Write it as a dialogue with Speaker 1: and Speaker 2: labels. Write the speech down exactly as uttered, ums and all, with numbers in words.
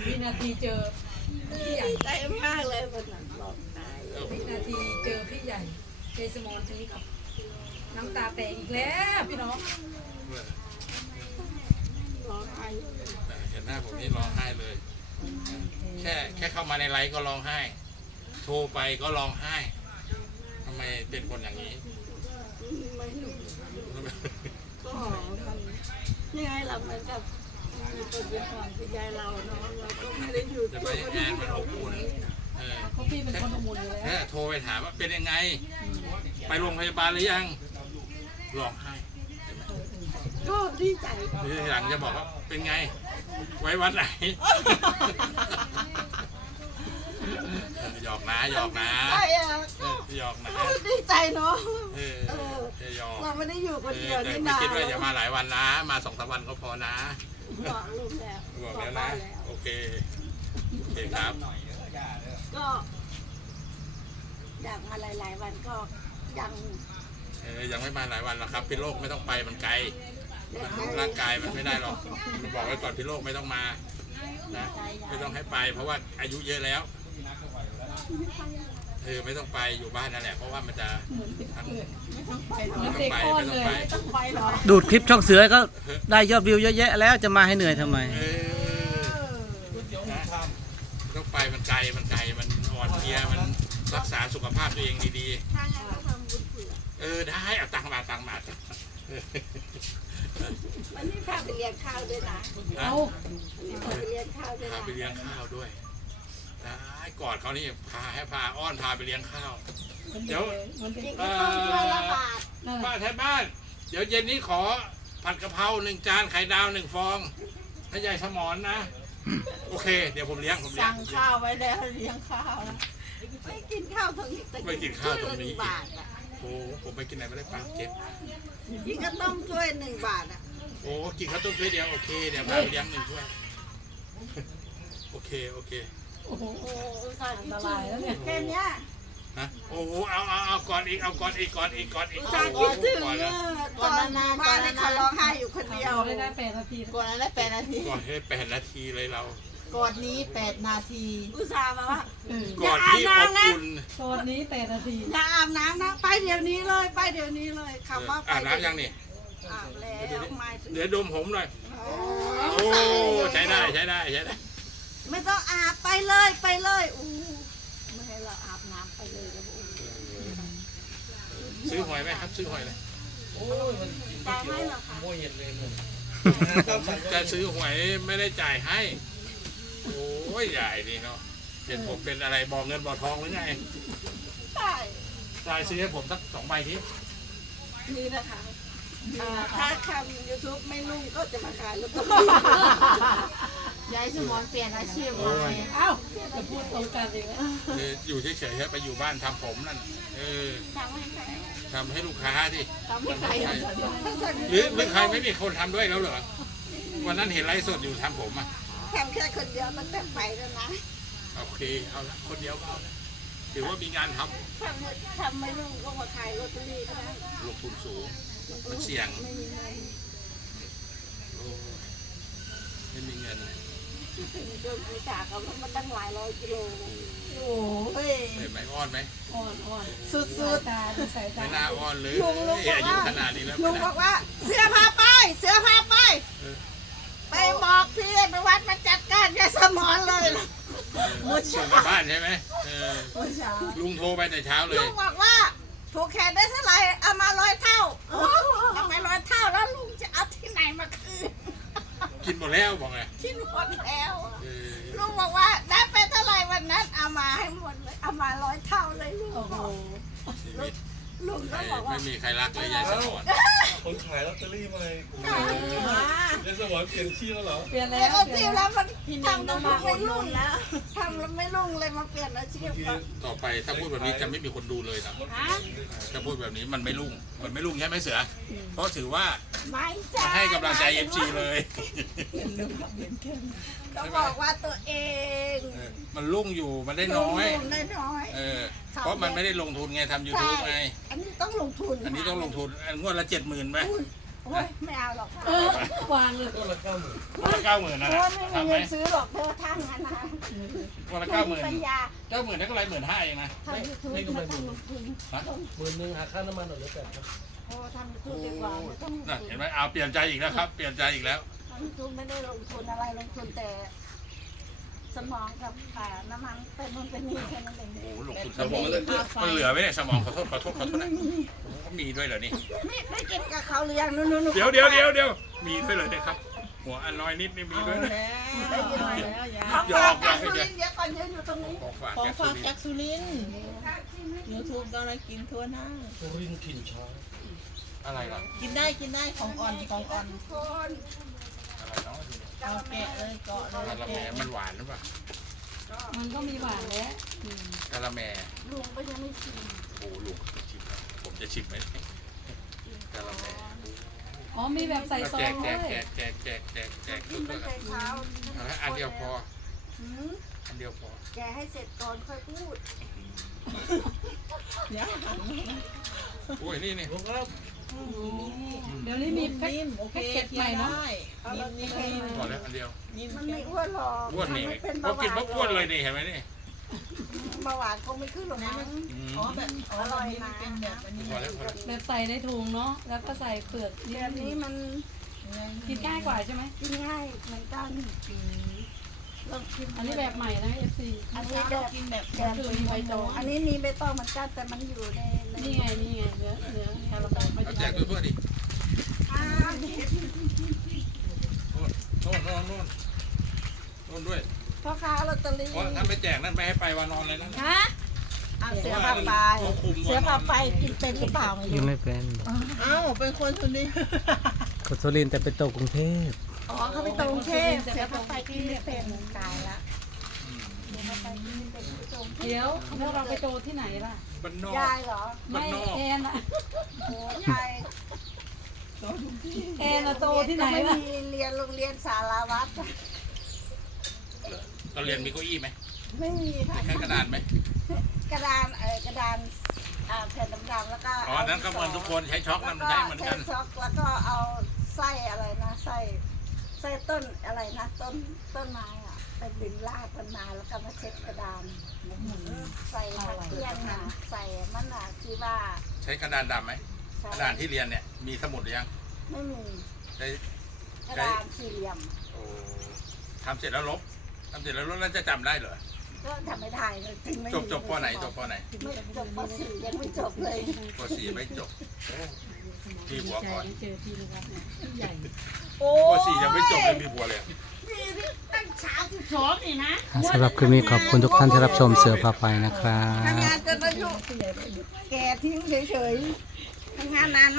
Speaker 1: วินาทีเจอพี่ใหญ่
Speaker 2: ใจมากเลยวันนั้นร้องไห้
Speaker 1: วินาทีเจอพี่ใหญ่เจสมอนถึงกับน้ำตาแตกอีกแล้วพี่น้อง
Speaker 2: ร้องไห้
Speaker 3: เห็นหน้าผมนี่ร้องไห้เลย แค่แค่เข้ามาในไลฟ์ก็ร้องไห้ โทรไปก็ร้องไห้ทำไมเป็นคนอย่างนี้
Speaker 2: ไม่รู้ก็มันยังไงล่ะมันกับมีคนเป็นห่วงพี่ยายเราเนาะเราก็ไม่ได้อยู่
Speaker 3: จะไปแอนมันอบอุ่นเออ
Speaker 1: เพราะพี่เป็นคนอมุนอยู่แล้ว
Speaker 3: แค่โทรไปถามว่าเป็นยังไง ไปโรงพยาบาลหรือยังร้องไห้
Speaker 2: ก็ดีใจ
Speaker 3: หรือทีหลังจะบอกว่าเป็นไง ไว้วัดไหน หยอกนะหยอกนะ
Speaker 2: ใช่อะ
Speaker 3: หยอกนะ
Speaker 2: ก็ดีใจเนาะ
Speaker 3: เออหยอก
Speaker 2: เราไม่ได้อยู่คนเดียว
Speaker 3: แต่
Speaker 2: นี่
Speaker 3: ไม่
Speaker 2: นา
Speaker 3: คิดว่าจะมาหลายวันนะ มาสองสามวันก็พอนะ
Speaker 2: บอกลุงแล้ว
Speaker 3: บอก
Speaker 2: บอ
Speaker 3: แล้
Speaker 2: ก
Speaker 3: ว
Speaker 2: บ้า
Speaker 3: นะ
Speaker 2: นแล้ว
Speaker 3: โอเคโอเคครับ
Speaker 2: ก็อยากมาหลายๆวันก็ยัง
Speaker 3: เออยังไม่มาหลายวันหรอกครับพี่โลกไม่ต้องไปมันไกลมันร่างกายมันไม่ได้หรอกบอกไว้ก่อนพี่โลกไม่ต้องมานะไม่ต้องให้ไป เพราะว่าอายุเยอะแล้วเออไม่ต้องไปอยู่บ้านนั่นแหละเพราะว่ามันจะทั้ง
Speaker 1: เหมือน
Speaker 3: ไม่
Speaker 1: เด็ก
Speaker 3: ต้องไป
Speaker 1: อ้อน
Speaker 3: ไม่ต้
Speaker 1: เล
Speaker 3: อง
Speaker 1: ย
Speaker 3: ไป
Speaker 2: ต้องไปหรอ
Speaker 4: ดูดคลิปช่องเสือก็ได้ยอดวิวเยอะแยะแล้วจะมาให้เหนื่อยทำไม
Speaker 3: เออนะต้องไปมันไกลมันไกลมันอ่อนเพลียมันรักษาสุขภาพตัวเองดี
Speaker 2: ถ้างั้นก็ทำบุญเผื่อ
Speaker 3: ๆเออได้เอาตังค์มาตังค์มา
Speaker 2: วันนี้พาไปเลี้ยงข้าวด้วยนะ
Speaker 1: เอา
Speaker 2: วันนี้พาไปเลี้ยงข้าวด้วย
Speaker 3: พา
Speaker 2: นะ
Speaker 3: ไปเลี้ยงข้าวด้วยได้กอดเขานี่พาให้พาอ้อนพาไปเลี้ยงข้าว เดี๋ยว
Speaker 1: มันเป็น
Speaker 2: กินข้าวต้มถ้วยละบาท
Speaker 1: นั่นแห
Speaker 3: บ้า
Speaker 1: ละ
Speaker 3: นแทนบ้าน เดี๋ยวเย็นนี้ขอผัดกะเพราหนึ่งจานไข่ดาวหนึ่งฟองให้ยายสมอนนะ โอเค เดี๋ยวผมเลี้ยงผมเลี้ย
Speaker 2: สั่
Speaker 3: ง
Speaker 2: งข้าวไว้แล้วเลี้ยงข้าวนะไม่กินข้าวตรงนี้แต่
Speaker 3: ไม่กินข้าวตรงนี้
Speaker 2: ถ้ยละหบาทอ่ะ
Speaker 3: โอ้ผมไปกินไหนไม่ได้ปากเก็บ
Speaker 2: กินข้าวต้มถ้วยหนึ่งบาทอ่ะ
Speaker 3: โอ้กินข้าวต้มถ้วยเดียวโอเคเดี๋ยวพาไปเลี้ยงหนึ่งถ้วยโอเคโอเค
Speaker 1: โอ้โห
Speaker 2: โอ้อุตส่าห์
Speaker 1: อันตรายแล้วเนี่ย
Speaker 2: แค่เนี้ย
Speaker 3: นะโอ้โหเอาเอาเอาก่อนอีกเอาก่อนอีกก่อนอีกก่อนอีก
Speaker 2: อุตส่าห์คิดถึง
Speaker 3: ก่อน
Speaker 2: เอ
Speaker 3: แล้ว
Speaker 2: อตอนบ้านนี่เขาร้องไห้อยู่คนเดียว
Speaker 1: เราได้ได้แปดนาที
Speaker 5: ก่อนนั้นได้แปดนาที
Speaker 3: ก่อนให้แปดนาทีเลยเรา
Speaker 5: ก่อนนี้แปดนาที
Speaker 2: อุตส่าห์มาว่า
Speaker 1: เออ
Speaker 3: ก่อนที่อบอุ่น
Speaker 1: ตอนนี้แปดนาที
Speaker 2: อย่าอาบน้ำนะไปเดี๋ยวนี้เลยไปเดี๋ยวนี้เลยคำว่าไป
Speaker 3: อาบน้ำยังนี่
Speaker 2: อาบแล้วไม่
Speaker 3: เดี๋ยวดมผมหน่อย
Speaker 2: โอ้
Speaker 3: โอ้ใช้ได้ใช้ได้ใช้ได้
Speaker 2: ไม่ต้องอาบไปเลยไปเลยอู้ไม่ให้เราอาบน้ำไปเลยแล้วอู้
Speaker 3: ซื้อหอยไหมครับซื้อหอยเลย
Speaker 2: จ่ายให้เหรอคะ
Speaker 3: จะซื้อหวยไม่ได้จ่ายให้ โอ้ยใหญ่ดีเนาะเป็นผมเป็นอะไรบอกเงินบอกทองหรือไง
Speaker 2: ใช่
Speaker 3: จ่ายซื้อให้ผมสักสองใบที
Speaker 2: นี่นะคะอ่าถ้าทำยูทูบไม่รุ่งก็จะมาขายลอตเตอรี่
Speaker 5: ยายสมอนเปลี่ยนอาชีพใหม่
Speaker 1: เอ้าจะพูดตรงกันอีกแล้ว
Speaker 3: เอออยู่เฉยๆครับไปอยู่บ้านทำผมนั่นเออ
Speaker 2: ทำให้ใคร
Speaker 3: ทำให้ลูกค้าที่
Speaker 2: ทำให้ใครอ่ะ
Speaker 3: หรือหรือใครไม่มีคนทำด้วยแล้วเหรอวันนั้นเห็นไลฟ์สดอยู่ทำผมอ่ะ
Speaker 2: ทำแค่คนเดียวมันแต่ไปแล้วนะ
Speaker 3: โอเคเอาละคนเดียวก็เอาละถือว่ามีงานท
Speaker 2: ทำไม่ทำไม่รุ่งก็มาขายลอตเตอรี่ก็ได้
Speaker 3: ำลงทุนสูงมันเสี่ยง
Speaker 2: ไม่มีเงิน
Speaker 3: โอ้ไม่มีเงิน
Speaker 2: ถึงจนไปจากกับมันมาตั้งหลายร้อยกิโล
Speaker 1: โอ้ย
Speaker 3: เห็นไหมอ้อนไหม
Speaker 1: อ่อนอ่อน
Speaker 2: สุด
Speaker 1: ตาดูสายตา
Speaker 3: ไม่น่าอ้อนเลย
Speaker 2: ลุงลุงบอก
Speaker 3: อายุ
Speaker 2: ว่า
Speaker 3: ขนาดนี้แล้ว
Speaker 2: ลุ
Speaker 3: ไม่
Speaker 2: งบ
Speaker 3: น่า
Speaker 2: อกว่า เสือพาไป เสือพาไป
Speaker 3: เออ
Speaker 2: ไปบอกพี่ไปวัดมาจัดการยายสมอนเลย
Speaker 3: เออส่งกลับบ้านใช่ไหมเออ
Speaker 2: เมื่อเช้า
Speaker 3: ลุงโทรไปแต่เช้าเลย
Speaker 2: ลุงบอกว่าถูกแขนได้เท่าไหร่เอามาร้อยเท่าเอามาร้อยเท่าแล้วลุงจะเอาที่ไหนมาคืน
Speaker 3: กินหมดแล้วบอกไง
Speaker 2: คิดหมดแล้ว
Speaker 3: เออ
Speaker 2: ลุงบอกว่าได้ไปเท่าไหร่วันนั้นเอามาให้หมดเลยเอามาร้อยเท่าเลยลุง
Speaker 1: โอ้โห
Speaker 2: บอก
Speaker 3: ชีวิต
Speaker 2: ลุงก็
Speaker 3: ไม่
Speaker 2: บอกว่า
Speaker 3: ไม่มีใครรักเลยยายสมอน
Speaker 6: คนขายลอตเตอรี่มาเลย
Speaker 2: มา
Speaker 6: ยายสมรเปลี่ยนชื่อแล้วเหรอ
Speaker 1: เปลี่ยน
Speaker 2: แล้
Speaker 1: แล้ว
Speaker 2: ว
Speaker 1: เปลี่
Speaker 2: ที่
Speaker 1: ยน
Speaker 2: แล้
Speaker 1: แล้ว
Speaker 2: วมันทำแล้วไม่รุ่งแล้วทำแล้วไม่รุ่งเลยมาเปลี่ยนอาชีพก่อน
Speaker 3: ต่อไปถ้าพูดแบบนี้จะไม่มีคนดูเลยนะ
Speaker 2: ฮะ
Speaker 3: ถ้าพูดแบบนี้มันไม่รุ่งมันไม่รุ่งใช่ไหมเสือ เพราะถือว่า
Speaker 2: ไม่ใช่
Speaker 3: มาให้กำลังใจเอฟซีเลย
Speaker 2: ก็บอกว่าตัวเอง
Speaker 3: เออมันรุ่งอยู่มันได้น้อย
Speaker 2: ลงได้น้อย
Speaker 3: เออเพราะมันไม่ได้ลงทุนไงทำยูทูบไง
Speaker 2: อันนี้ต้องลงทุน
Speaker 3: อันนี้ต้องลงทุนอันงวดละเจ็ดหมื่นไหม
Speaker 2: โอ้ยไม่เอาหรอกค่ะ
Speaker 1: เออวางเลย
Speaker 6: คนละเก้าหมื่น
Speaker 3: วันละเก้าหมื่นนะ
Speaker 2: โอ้
Speaker 3: นะ
Speaker 2: ยไม่มี
Speaker 3: ทำไหม
Speaker 2: เงินซื้อหรอกเธอทั้งนั้นนะ
Speaker 3: วันละ
Speaker 2: ไม่
Speaker 3: เก้าห
Speaker 2: มี
Speaker 3: มื่น
Speaker 2: ปัญญา
Speaker 3: เก้าหมื่นนั่นก็ไรหมื่นห้าเองนะ
Speaker 2: ทำยูทูบไม่ต้องลงทุน
Speaker 6: หมื่นหนึ่งหาค่าน้ำมันหน่อยเหลือแปดครับ
Speaker 2: โอ้ทำยูทูบดีกว่าไม่ต้องลง
Speaker 3: นั่น
Speaker 2: ทุน
Speaker 3: เห็นไหมเอาเปลี่ยนใจอีกแล้วครับเปลี่ยนใจอีกแล้ว
Speaker 2: ทำยูทูบไม่ได้ลงทุนอะไรลงทุนแต่ สมองกับอ่าน้ำมันเป็นนู่นเป็นนี่แค่นั้นเอง
Speaker 3: โอ้โหลงทุนสมองมันเหลือไหมเนี่ยสมองขอโทษขอโทษขอโทษนะก็มีด้วยเหรอนี่
Speaker 2: ไม่ได้เก็บกับเขาหรือยังนู่นนู่นนู่น
Speaker 3: เดี๋ยวเดี๋ยวเดี๋ยวเดี๋ยวมีด้วยเหรอเนี่ยครับ หัวอันน้อยนิดนี่มีด้วยนะ
Speaker 2: ได้ยินไหม
Speaker 3: ห
Speaker 2: ข
Speaker 3: ย
Speaker 2: อ
Speaker 3: อง ก
Speaker 2: ฝาก
Speaker 3: หย
Speaker 2: จา
Speaker 3: อก ก
Speaker 2: สุรินทร์เดี๋ยวก่อนเดี๋ยวอยู่ตรงนี้
Speaker 3: ของฝาก
Speaker 7: ของ
Speaker 3: จาก
Speaker 7: ฝาก
Speaker 3: สุรินท
Speaker 7: จาก
Speaker 3: ร์
Speaker 7: สุรินทร์ยูทูบกำลังกินทั่วหน้า
Speaker 6: สุรินทร์ถิ่นช้าง
Speaker 3: อะไรล่ะ
Speaker 7: กินได้กินได้ของอ่อนของอ่อน
Speaker 2: ทุกคน
Speaker 3: อะไรเนาะ
Speaker 7: เอาแกะเลยเกาะเลย
Speaker 3: กะละแม
Speaker 7: แกะ
Speaker 3: มันหวานหรือเปล่า
Speaker 1: มันก็มีหวานแล้วอืม
Speaker 3: กะละแม
Speaker 2: ลุงก็ยังไม่ชิม
Speaker 3: โอ้ลุงจะชิมนะผมจะชิมไหมกะละแม
Speaker 1: อ๋อมีแบบใส่ซอ
Speaker 3: แจ
Speaker 1: ง
Speaker 3: กแจ
Speaker 1: ด้
Speaker 3: ก
Speaker 1: วย
Speaker 3: แจกแจกแจกแจกแจก
Speaker 2: กินไม่เคยเช้า
Speaker 3: เอาละอันเดียวพอ
Speaker 2: หืม
Speaker 3: อันเดียวพอ
Speaker 2: แกให้เสร็จก่อนค่อยพูด
Speaker 7: เดี๋ยว
Speaker 3: โอ้ยนี่นี่
Speaker 6: ลุงครับ
Speaker 1: เดี๋ยวนี้มีแพ็ค
Speaker 7: นิ่มโอเค
Speaker 1: แพ็กเกจใหม่เนาะ
Speaker 7: นิ่มนิ่มนิ่ม
Speaker 3: พอแล้วอันเดียว
Speaker 7: นิ่ม
Speaker 2: มัน
Speaker 7: แค่
Speaker 2: ไม่อ้วนหรอก
Speaker 3: อ้วนนี่
Speaker 2: ทำไม่เป็น
Speaker 3: พอ
Speaker 2: เบาห
Speaker 3: กิน
Speaker 2: วาน
Speaker 3: พวกอ้วนเลยนี่เห็นไหมนี่
Speaker 2: เบาหวานคงไม่ขึ้นหรอกมั้ง
Speaker 3: อืม
Speaker 7: อ๋อแบบอ๋อแบบนี้มันเป็นแบบอันนี้
Speaker 3: พอแล้วพอแล้ว
Speaker 1: แบบใส่ในถุงเนาะแล้วก็ใส่เปลือกนิ
Speaker 2: แบบ
Speaker 1: ด
Speaker 2: นี้มัน
Speaker 1: กินง่ายกว่าใช่ไหม
Speaker 2: กินง่ายเหมือนกันลองชิม
Speaker 1: อันนี้แบบใหม่นะ เอฟ ซี
Speaker 2: อันนี้
Speaker 7: เรา
Speaker 2: แบบ
Speaker 7: กินแบบ
Speaker 2: แบบ
Speaker 1: คือมีใบตอง
Speaker 2: อันนี้มีใบตองเหมือนกันแต่มันอยู่ในใน
Speaker 1: นี่ไงนี่ไงเนื้อเนื้อคาราเมลไม่
Speaker 3: เอา
Speaker 1: ใช่
Speaker 3: แจกด้วยเพื่อนดิ
Speaker 2: อ่า
Speaker 3: โน่นโน่นโน่นโน่นด้วย
Speaker 2: พ่อค้าลอตเตอรี่
Speaker 3: เพราะถ้าไม่แจกนั่นไม่ให้ไปวานอนเลยนะ
Speaker 2: ฮะอ่ะเสือพาไปเสือพาไปกินเป็นหรือเปล่าไม่
Speaker 4: กิน
Speaker 2: รู้
Speaker 4: ไม่เป็น
Speaker 7: เอ้าเป็นคนสุรินทร์
Speaker 4: คนสุรินทร์แต่ไปโตกรุงเทพ
Speaker 2: อ๋อเขาไปตรงเทพเสือพาไปกินไม่เป็นตายละเสือพาไปกินไม่เป็นที่ตรงเทพ
Speaker 1: เดี๋ยวแล้วเราไปโตที่ไหนล่ะ
Speaker 3: บ้านนอก
Speaker 2: ยายเหรอ
Speaker 1: ไม่แอนอะ
Speaker 2: โอ้ยาย
Speaker 1: แอนอะโตที่ไหน
Speaker 2: ไม่
Speaker 1: ล่ะ
Speaker 2: มีเรียนโรงเรียนสารวัตร
Speaker 3: ตอนเรียนมีเก้าอี้ไหม
Speaker 2: ไม่มีค่ะ
Speaker 3: แค่กระดานไหม
Speaker 2: กระดานเออกระดานอ่าแผ่นดำๆแล้วก็
Speaker 3: อ๋อนั้นก็เหมือนทุกคนใช้ช็อก
Speaker 2: แล้
Speaker 3: นั่
Speaker 2: วน ก็
Speaker 3: ใช้เหมือน
Speaker 2: ใช้
Speaker 3: กัน
Speaker 2: ช็อกแล้วก็เอาไส้อะไรนะไส้ไส้ต้นอะไรนะต้นต้นไม้อ่ะไปดึงรากมันมาแล้วก็มาเช็ดกระดานใส่ผักเทียนน่ะใส่มันอ่ะที่ว่า
Speaker 3: ใช้กระดานดำไหม
Speaker 2: ใช้
Speaker 3: กระดานที่เรียนเนี่ยมีสมุดหรือยัง
Speaker 2: ไม่มี
Speaker 3: ใช้
Speaker 2: กระดานสี่เหลี่ยม
Speaker 3: โอ้ทำเสร็จแล้วลบทำเสร็จแล้วลบแล้วจะจำได้เหรอ
Speaker 2: ก็ทำไม่ได้เลยถึงไม่มี
Speaker 3: จบจบปอไหนจบปอไหน
Speaker 2: ไม่จบปสี่ยังไม่จบเลย
Speaker 3: ปอสี่ไม่จบโอ้มีหัวก่อน
Speaker 1: เจอพี่นะครับเนี่ยพี่ใหญ่
Speaker 2: โอ้
Speaker 3: ปอสี่ยังไม่จบเลยมีหัวเลย
Speaker 2: มีตั้งสามสิบสองนี่นะ
Speaker 4: สำหรับคลิปนี้ขอบคุณทุกท่านที่รับชมเสือพาไปนะครั
Speaker 2: ทำงา
Speaker 4: บ
Speaker 2: นจนอายุแก่ทิ้งเฉยๆทำงานนาน